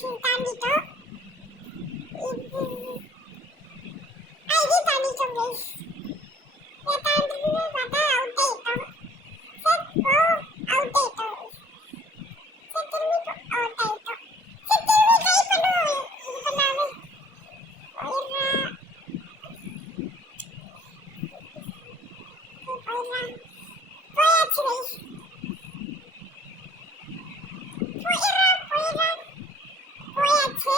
தாண்டிட்டோம். ID தாண்டிட்டோம் guys. தாண்டிட்டு பார்த்தா out ஆயிட்டோம். Out ஆயிட்டோம். திரும்பி அவுட் ஆயிட்டோம். திரும்பி ட்ரை பண்ணுவோம். இது பண்ணாம போயாச்சு கைஸ். போயாச்சு.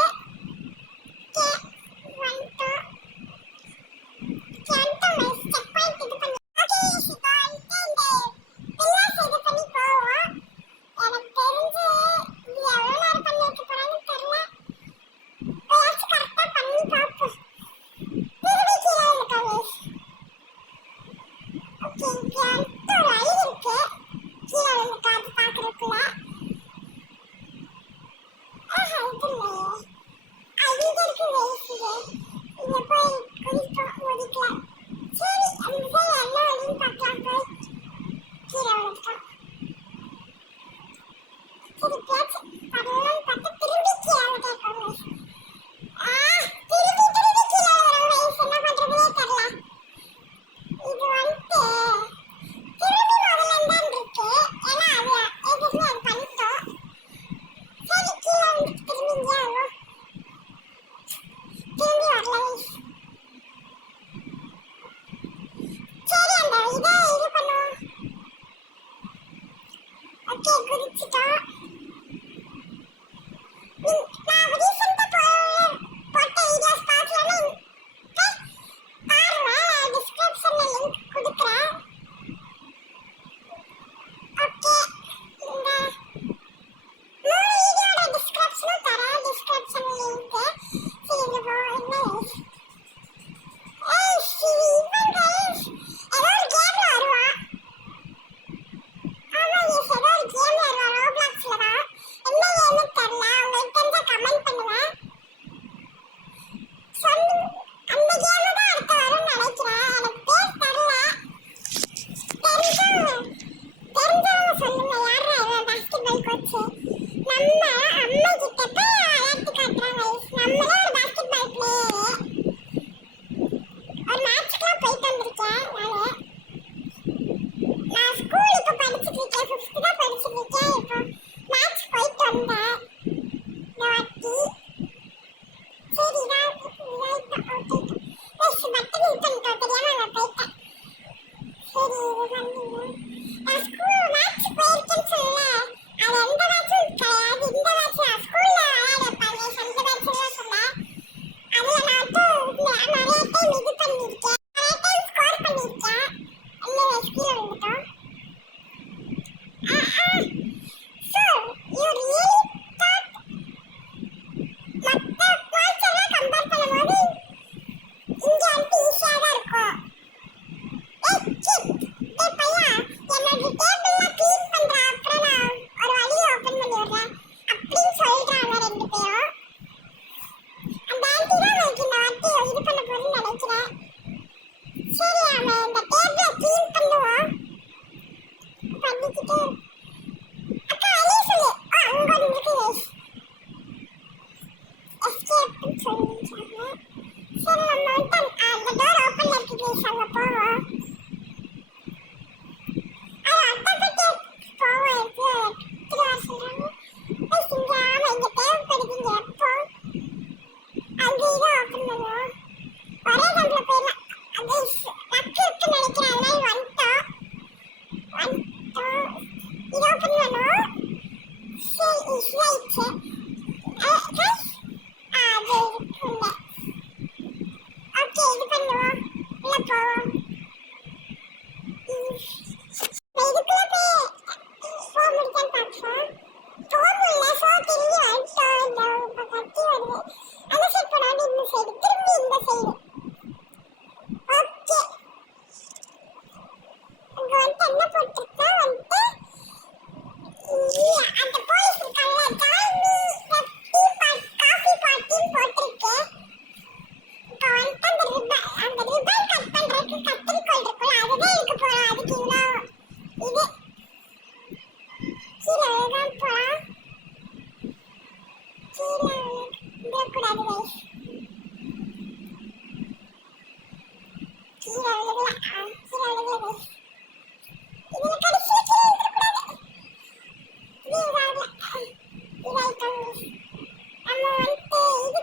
நம்ம வந்து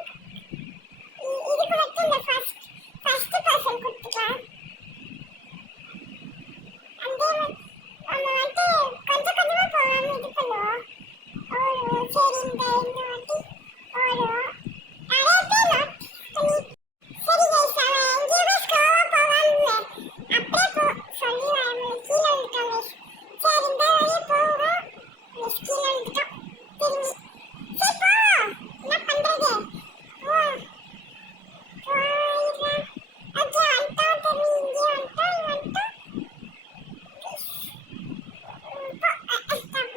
இதுக்கு மட்டும் இந்த ஃபர்ஸ்ட் பர்சன் கொடுத்துக்கலாம். அந்த நம்ம வந்து கொஞ்சம் கொஞ்சமா போகாம இது பண்ணுவோம். சரி இந்த வாட்டி ஓடும் நிறைய பேர் சரி கைஸ் அவன் எங்கேயுமே ஸ்லோவா போவான்னு அப்படியே சொல்லி கீழே விட்டாங்க. சரி இந்த வழியே போவோம். கீழே விட்டுட்டோம் திரும்பி. சரி போ என்ன பண்றது போ போயிடலாம். ஓகே வந்துட்டோம் திரும்பி இங்கே வந்துட்டோம்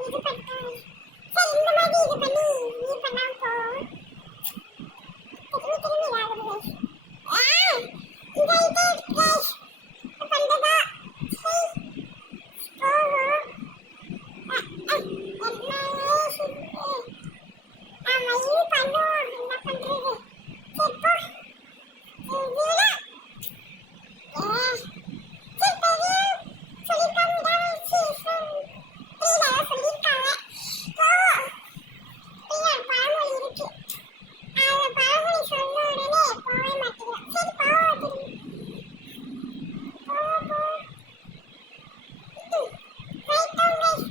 இது பண்ணிட்டோம். சரி இந்த மாதிரி இது பண்ணி இது பண்ணாம போவோம். திரும்பி ஆகுது இந்த இது கைஸ் பண்றதா சரி போவோம். ஆமா இது பண்ணுவோம் என்ன பண்றது. சரி போ இதுல சரி பெரிய சொல்லிருக்காங்க சொல்லிருக்காங்க போ பழமொழி இருக்கு. அந்த பழமொழி சொன்ன உடனே போகவே மாட்டேங்கிறேன். சரி போ போ போயிட்டோம் கைஸ்.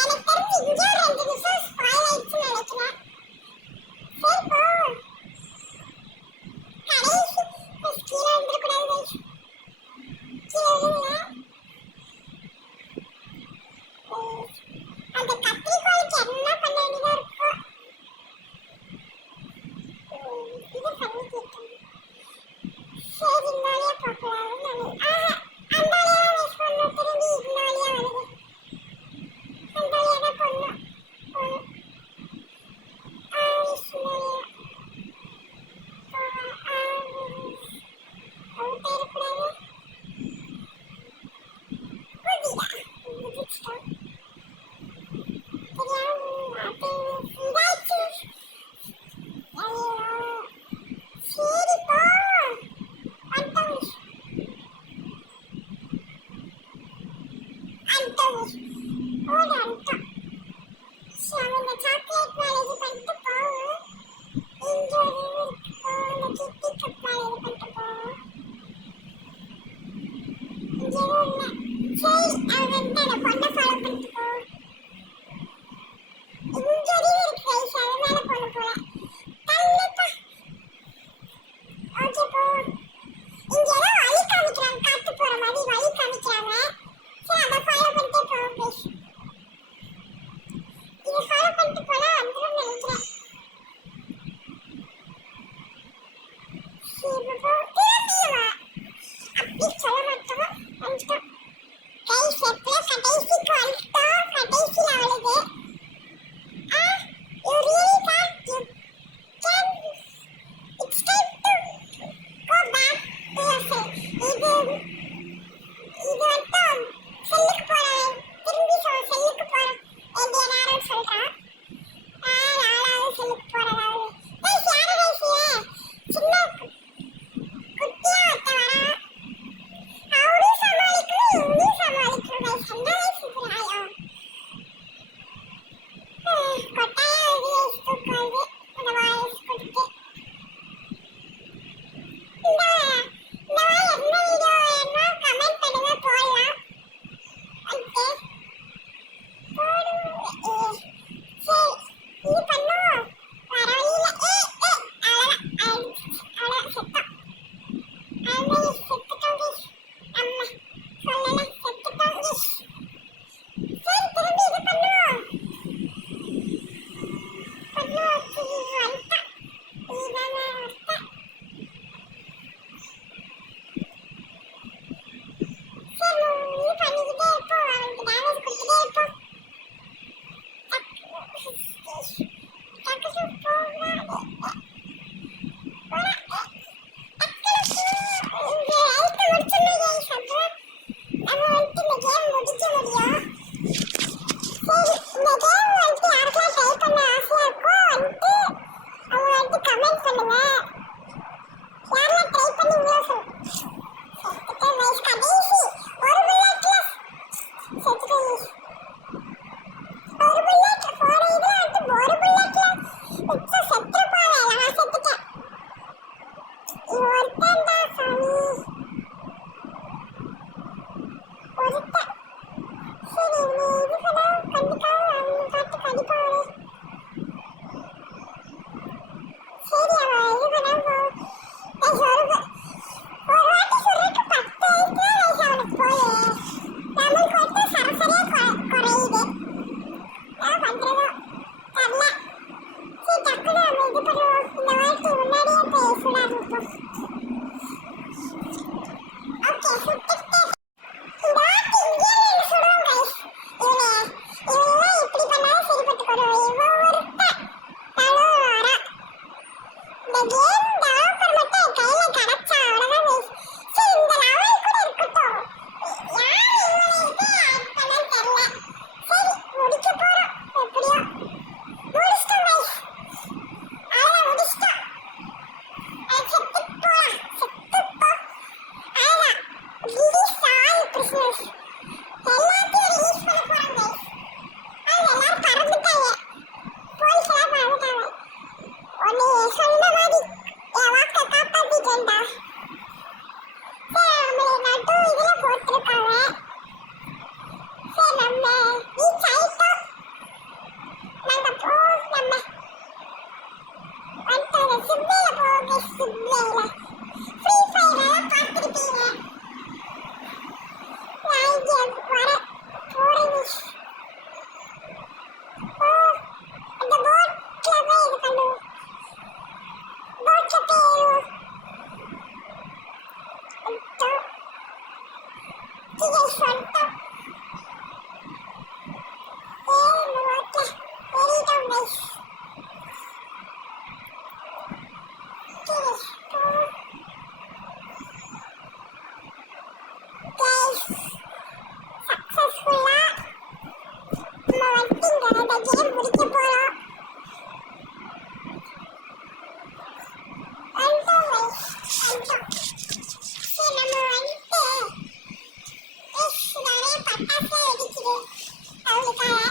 எனக்கு தெரிஞ்சு இங்கே ஒரு 2 நிமிஷம் ஸ்பாயில் ஆயிடுச்சுன்னு நினைக்கிறேன். சரி போ கடைசி கீழே வந்துடக்கூடாது கைஸ். கீழே விழுங்க. அந்த கத்திரிக்கோளுக்கு என்ன பண்ண வேண்டியதா இருக்கோ இது பண்ணி கேட்கணும். சரி இந்த வழியா போகலாம்னு அந்த வழியா மிஸ் பண்ண திரும்பி இந்த வழியா வருது. அந்த வழியா தான் போகணும். கடைசிக்கு வந்துட்டோம். வந்துட்டேன். சரி நீ இது பண்ணா கண்டிப்பா அவங்க பார்த்து கடிப்பாளே. சரி அவன் இது பண்ணா ஒரு வாட்டி சொல்லிட்டு 10 வயசுல அவனுக்கு போய் நம்மளுக்கு வந்து சரசரியா குறையுது. நான் பண்றதோ தெரியல. சரி டக்குனு நம்ம இது பண்ணுவோம். இந்த வாட்டி முன்னாடியே பேச ஆரம்பிப்போம். ஓகே சுட்டுட்டு இந்த வாட்டி இங்கே சுடுவோம் கைஸ். இவன் இப்படி பண்ணாலும் சரிப்பட்டு போடுவோம். இவன் ஒருத்தன் நானும் வரேன். இந்த கேம் டெவலப்பர் மட்டும் என் கையில கிடைச்சா அவ்வளவுதான் கைஸ். சரி இந்த லெவல் கூட இருக்கட்டும். யார் இவனை இது ஆட் பண்ணான்னு தெரியல. சரி முடிக்க போறோம். எப்படியோ முடிச்சிட்டோம் கைஸ். அவ்வளவுதான் முடிச்சிட்டோம். செத்து போலாம். செத்து போ. அவ்வளவுதான். ரிலீஸ் ஆல் பிரிசனர்ஸ் எல்லாத்தையும் ரிலீஸ் பண்ண போறாங்க கைஸ். அது எல்லாரும் பறந்துட்டாங்க. போலீஸ் எல்லாம் பறந்துட்டாங்க. உன்னை சொன்ன மாதிரி என் வாக்கை காப்பாத்திட்டேன்டா. சரி நம்மளை நடு இதுல போட்டிருக்காங்க. சரி நம்ம ரீச் ஆயிட்டோம். நாங்க நம்ம வந்துட்டோம். சிப்வேல போக சிப்வேல ஃப்ரீ ஃபயர் எல்லாம் பார்த்துருப்பீங்க. நான் இங்கே வர போறேன். அந்த போட்ல போய் இது பண்ணுவோம். போட்ல போய் ஏறுவோம். வந்துட்டோம். வந்துட்டோம். இந்த போட்ல ஏறிட்டோம் கைஸ். கைஸ் சக்சஸ்ஃபுல்லா நம்ம வந்துங்க இந்த கேம் முடிக்க போறோம். வந்துட்டோம் கைஸ். வந்துட்டோம். சரி நம்ம வந்துட்டு நிறைய பட்டாசு வெடிக்குது அவளுக்காக.